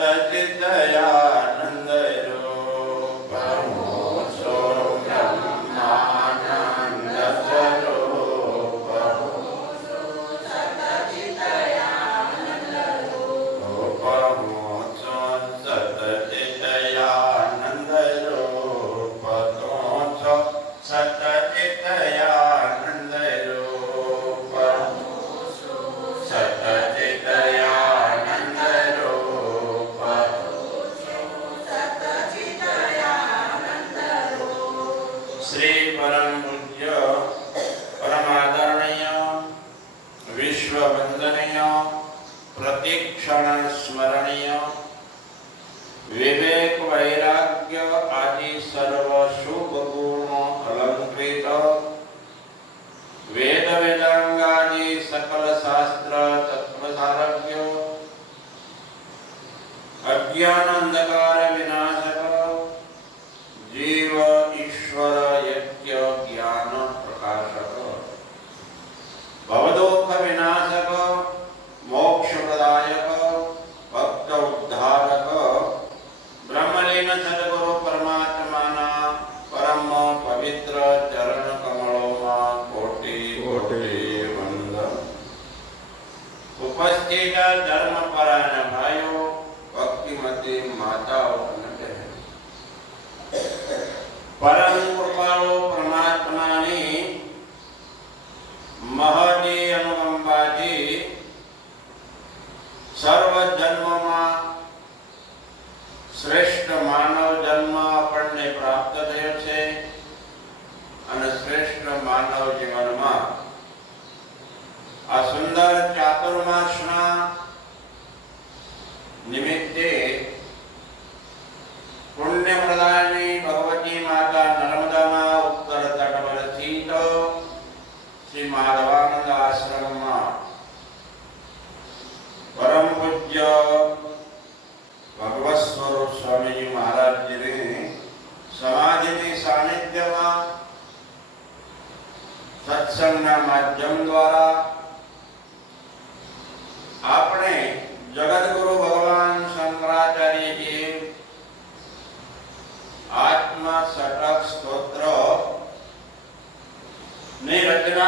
सचिदयानंद જન્મમાં શ્રેષ્ઠ માનવ જન્મ આપણને પ્રાપ્ત થયો છે અને શ્રેષ્ઠ માનવ જીવનમાં. આ સુંદર ચાતુર્માસના નિમિત્તે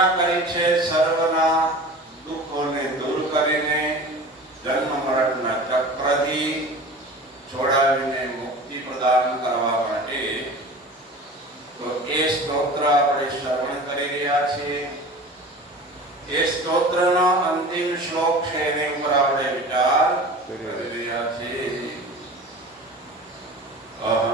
રચના કરી છે સર્વના દુઃખોને દૂર કરીને જન્મ મરણના ચક્રથી છોડાવીને મુક્તિ પ્રદાન કરવા માટે તો એ સ્તોત્ર આપણે શ્રવણ કરી રહ્યા છીએ. એ સ્તોત્રનો અંતિમ શ્લોક છે એની ઉપર આપણે વિચાર કરી રહ્યા છીએ. અહમ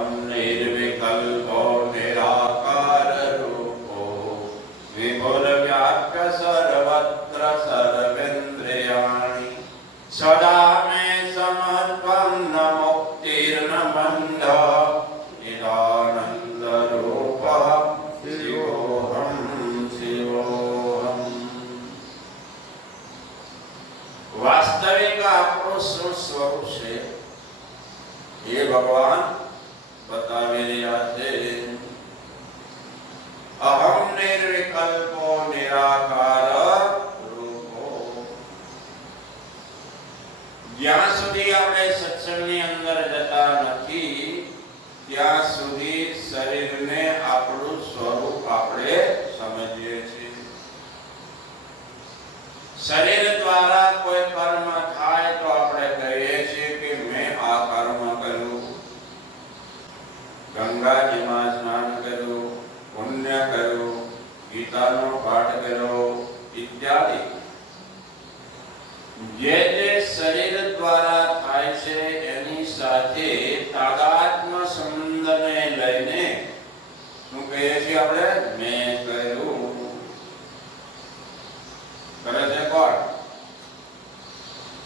વાસ્તવિક આપણું શું સ્વરૂપ છે? એ ભગવાન બતાવી રહ્યા છે અહમ નિર્વિકલ્પો નિરાકાર રૂપો. જ્યાં સુધી આપણે સત્સંગની અંદર જતા નથી, ત્યાં સુધી શરીરને આપણું સ્વરૂપ આપણે સમજીએ છીએ. શરીર દ્વારા કોઈ કર્મ થાય તો આપણે કહીએ છીએ કે મેં આ કર્મ કર્યું ગંગાજીમાં સ્નાન કર્યું પુણ્ય કર્યું ગીતાનો પાઠ કર્યો ઇત્યાદિ જે જે શરીર દ્વારા થાય છે, એની સાથે તાદાત્મ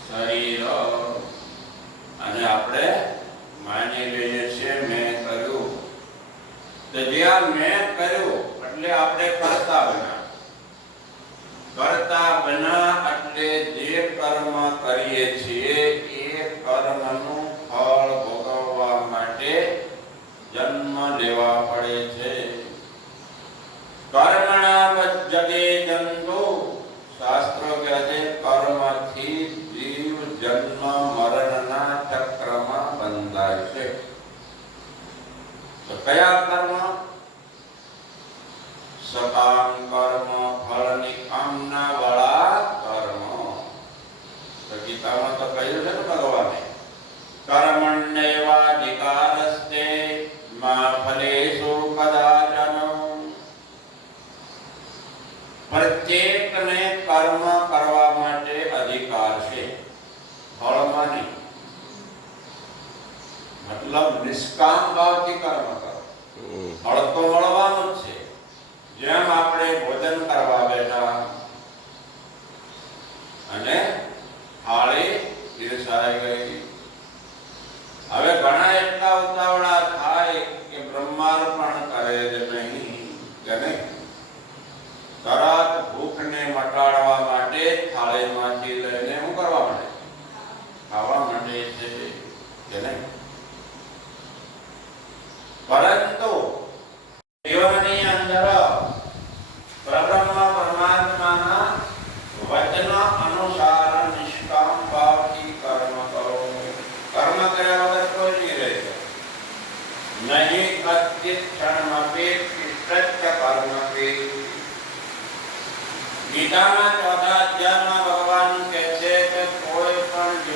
શરીર. અને આપણે માની લઈએ છીએ, મેં કર્યું તો જે મેં કર્યું એટલે આપણે કરતા બન્યા. પ્રત્યેકને માટે જે કર્મ કરીએ છીએ એ કર્મ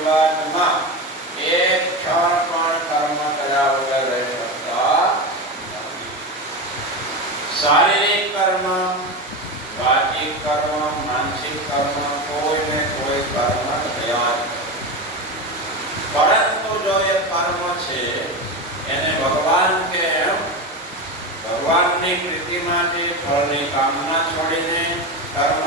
પણ જીવાત્મા એક ક્ષણ પણ કર્મ કર્યા વગર રહી શકતા શારીરિક કર્મ વાચિક કર્મ, માનસિક કર્મ કોઈ ને કોઈ કર્મ થયા પરંતુ જો એ કર્મ છે, એને ભગવાન કે ભગવાનની માટે ફળની કામના છોડીને કર્મ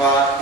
は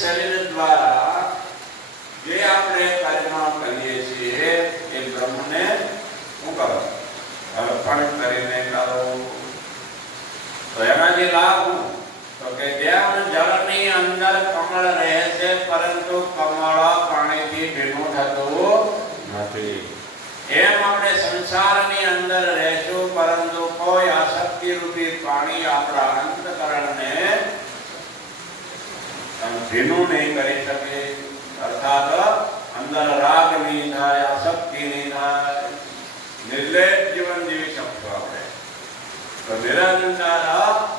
શરીર દ્વારા જે આપણે કર્મ કરીએ છીએ એ બ્રહ્મને શું કરો અર્પણ કરીને કરો તો એનાથી લાભ શું? તો કે જેમ જળની અંદર કમળ રહે છે પરંતુ કમળ પાણીથી ભીનું થતું નથી એમ આપણે સંસારની અંદર રહેશું પરંતુ કોઈ આસક્તિ રૂપી પાણી આપણા અંતકરણને આમ ભીનું નહીં કરી શકે અર્થાત અંદર રાગ નહીં થાય આસક્તિ નહીં થાય નિર્લેપ જીવન જીવી શકશું આપણે તો નિરંતર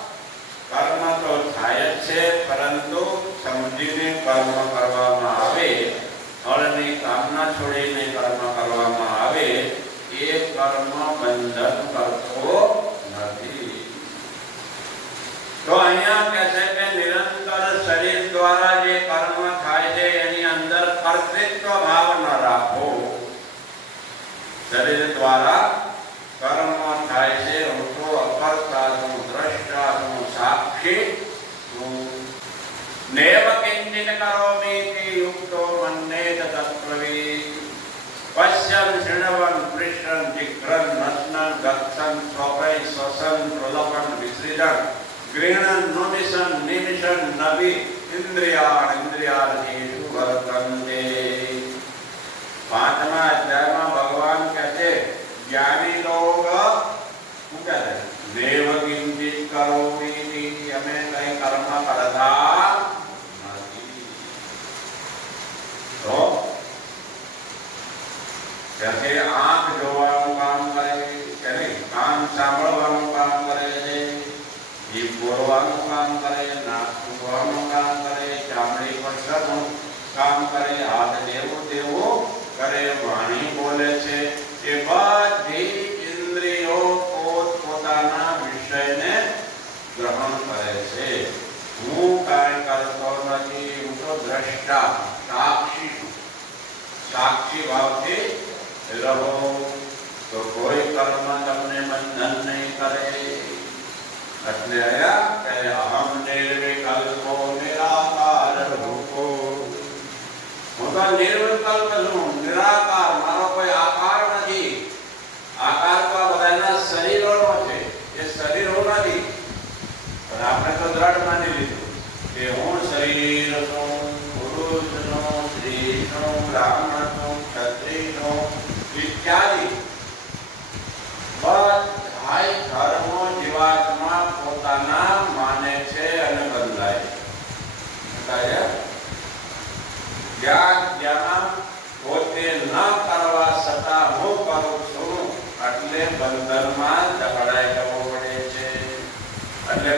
કર્મ તો થાય જ છે પરંતુ સમજીને કર્મ કરવામાં આવે ફળની કામના છોડીને કર્મ કરવામાં આવે એ કર્મ બંધન કરતો નથી તો અહીંયા કહે છે કે નિરંતર શરીર દ્વારા જે કર્મ થાય છે, એની અંદર કર્તૃત્વ ભાવ ન રાખો. શરીર દ્વારા કર્મ થાય છે હું તો અકર્તા છું દ્રષ્ટા છું સાક્ષી છું કિંચિત કરોમિ ઇતિ યુક્તો મન્ને તત્પ્રવી પશ્યન, શૃણવન, પૃષ્ઠન જિગ્રન નશ્નન, ગચ્છન સ્વપૈ શ્વસન પ્રલપન વિસૃજન ગૃહણન નુમિશન નિમિષન નવિ આંખ જોવાનું કામ કરે કે નહીં? કાન સાંભળવાનું કામ કરે છે? દોરવાનું કામ કરે નાક ફૂંકવાનું કામ કરે, ચામડી પર ચડવું કામ કરે, હાથ દેવું દેવું, કરે, વાણી બોલે છે. એ બધી ઇન્દ્રિયો પોતપોતાના વિષયને ગ્રહણ કરે છે. હું કાંઈ કરતો નથી, હું તો દ્રષ્ટા, સાક્ષી છું. સાક્ષી ભાવથી રહો. તો કોઈ કર્મ તમને બંધન નહીં કરે. હું તો નિર્વિકલ્પ છું, નિરાકાર, મારો કોઈ આકાર નથી. આકાર તો બધાના શરીરોનો છે, એ શરીરો નથી. પણ આપણે તો દ્રઢ માની લીધું કે હું શરીર છું પુરુષ છું સ્ત્રી છું બ્રાહ્મણ છું ક્ષત્રિય છું ઇત્યાદિ બધાય ધર્મો જીવાત્મા પોતાના માને છે અને બદલાય બતાવ્યા? જ્યાં જ્યાં પોતે ન કરવા છતાં હું કરું છું. એટલે બંધનમાં જકડાઈ જવું પડે છે. એટલે